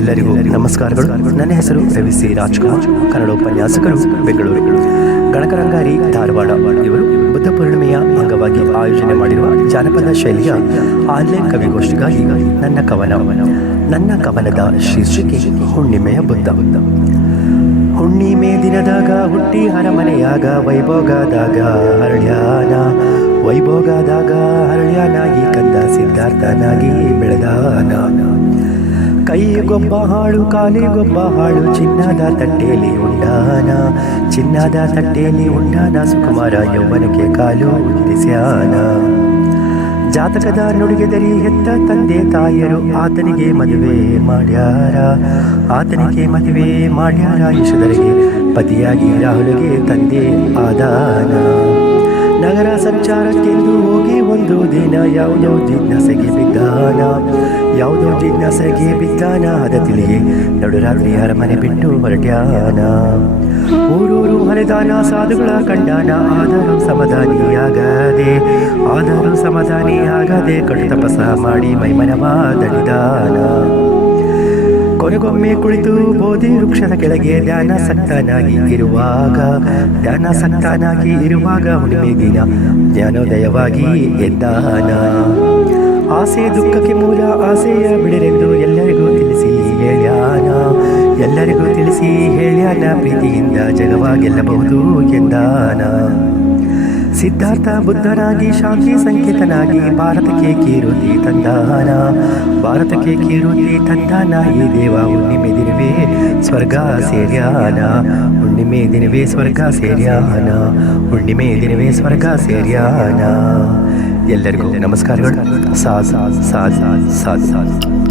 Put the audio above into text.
ಎಲ್ಲರಿಗೂ ನಮಸ್ಕಾರಗಳು. ನನ್ನ ಹೆಸರು ರವಿ ಸಿ ರಾಜ್ಕುಮಾರ್. ಕನ್ನಡ ಉಪನ್ಯಾಸಕರು ಬೆಂಗಳೂರು ಗಣಕರಂಗಾರಿ ಧಾರವಾಡ ಇವರು ಬುದ್ಧ ಪೂರ್ಣಿಮೆಯ ಅಂಗವಾಗಿ ಆಯೋಜನೆ ಮಾಡಿರುವ ಜಾನಪದ ಶೈಲಿಯ ಆನ್ಲೈನ್ ಕವಿಗೋಷ್ಠಿಗಾಗಿ ನನ್ನ ಕವನ. ನನ್ನ ಕವನದ ಶೀರ್ಷಿಕೆ ಹುಣ್ಣಿಮೆಯ ಬುದ್ಧ. ಹುಣ್ಣಿಮೆ ದಿನದಾಗ ಹುಟ್ಟಿ ಹರಮನೆಯಾಗ ವೈಭೋಗದಾಗ ಹರಳ್ಯಾನ ವೈಭೋಗದಾಗ ಹರಳ್ಯಾನಾಗಿ ಕಂದ ಸಿದ್ಧಾರ್ಥನಾಗಿ ಬೆಳೆದಾನ ಕೈಗೊಬ್ಬ ಹಾಳು, ಕಾಲಿಗೊಬ್ಬ ಹಾಳು, ಚಿನ್ನದ ತಟ್ಟೆಯಲ್ಲಿ ಉಂಡಾನ, ಚಿನ್ನದ ತಟ್ಟೆಯಲ್ಲಿ ಉಂಡಾನ, ಸುಕುಮಾರ ಯೌವನಕ್ಕೆ ಕಾಲು ಉದಿಸ್ಯಾನ ಜಾತಕದ ನುಡಿಗೆದರಿ ಹೆತ್ತ ತಂದೆ ತಾಯರು ಆತನಿಗೆ ಮದುವೆ ಮಾಡ್ಯಾರ. ಆತನಿಗೆ ಮದುವೆ ಮಾಡ್ಯಾರ, ಯಶೋಧರಿಗೆ ಪತಿಯಾಗಿ ರಾಹುಲಿಗೆ ತಂದೆ ಆದಾನ. ಸಂಚಾರಕ್ಕೆಂದು ಹೋಗಿ ಒಂದು ದಿನ ಯಾವುದೋ ಜಿಜ್ಞಾಸೆಗೆ ಬಿದ್ದಾನ, ಯಾವುದೋ ಜಿಜ್ಞಾಸೆಗೆ ಬಿದ್ದಾನ, ಅದ ತಿಳಿಗೆ ನಡುರಾತ್ರಿ ಅರಮನೆ ಬಿಟ್ಟು ಹೊರಟ್ಯಾನ. ಊರೂರು ಹರಿದಾನ, ಸಾಧುಗಳ ಕಂಡಾನ, ಆದರೂ ಸಮಾಧಾನಿಯಾಗದೆ ಆದರೂ ಸಮಾಧಾನಿಯಾಗದೆ ಕಡು ತಪಸ ಮಾಡಿ ಮೈಮನವ ದಣಿದಾನ ಕೊನೆಗೊಮ್ಮೆ ಕುಳಿತು ಬೋಧಿ ವೃಕ್ಷದ ಕೆಳಗೆ ಧ್ಯಾನ ಸಕ್ತನಾಗಿ ಇರುವಾಗ, ಧ್ಯಾನ ಸಕ್ತನಾಗಿ ಇರುವಾಗ ಹುಣ್ಣಿಮೆ ದಿನ. ಜ್ಞಾನೋದಯವಾಗಿ ಎದ್ದಾನ. ಆಸೆ ದುಃಖಕ್ಕೆ ಮೂಲ ಆಸೆಯ ಬಿಡಿರೆಂದು ಎಲ್ಲರಿಗೂ ತಿಳಿಸಿ ಹೇಳ್ಯಾನ. ಎಲ್ಲರಿಗೂ ತಿಳಿಸಿ ಹೇಳ್ಯಾನ. ಪ್ರೀತಿಯಿಂದ ಜಗವ ಗೆಲ್ಲಬಹುದು ಎಂದಾನ. ಸಿದ್ಧಾರ್ಥ ಬುದ್ಧನಾಗಿ ಶಾಂತಿ ಸಂಕೇತನಾಗಿ ಭಾರತಕ್ಕೆ ಕೀರುತಿ ತಂದಾನ. ಭಾರತಕ್ಕೆ ಕೀರುತಿ ತಂದಾನ ಈ ದೇವ ಹುಣ್ಣಿಮೆ ದಿನವೇ ಸ್ವರ್ಗ ಸೇರ್ಯಾನ. ಹುಣ್ಣಿಮೆ ದಿನವೇ ಸ್ವರ್ಗ ಸೇರ್ಯಾನ. ಹುಣ್ಣಿಮೆ ದಿನವೇ ಸ್ವರ್ಗ ಸೇರ್ಯಾನ. ಎಲ್ಲರಿಗೂ ನಮಸ್ಕಾರಗಳು. ಸಾ ಸಾ ಸಾ ಸಾ ಸಾಧ್.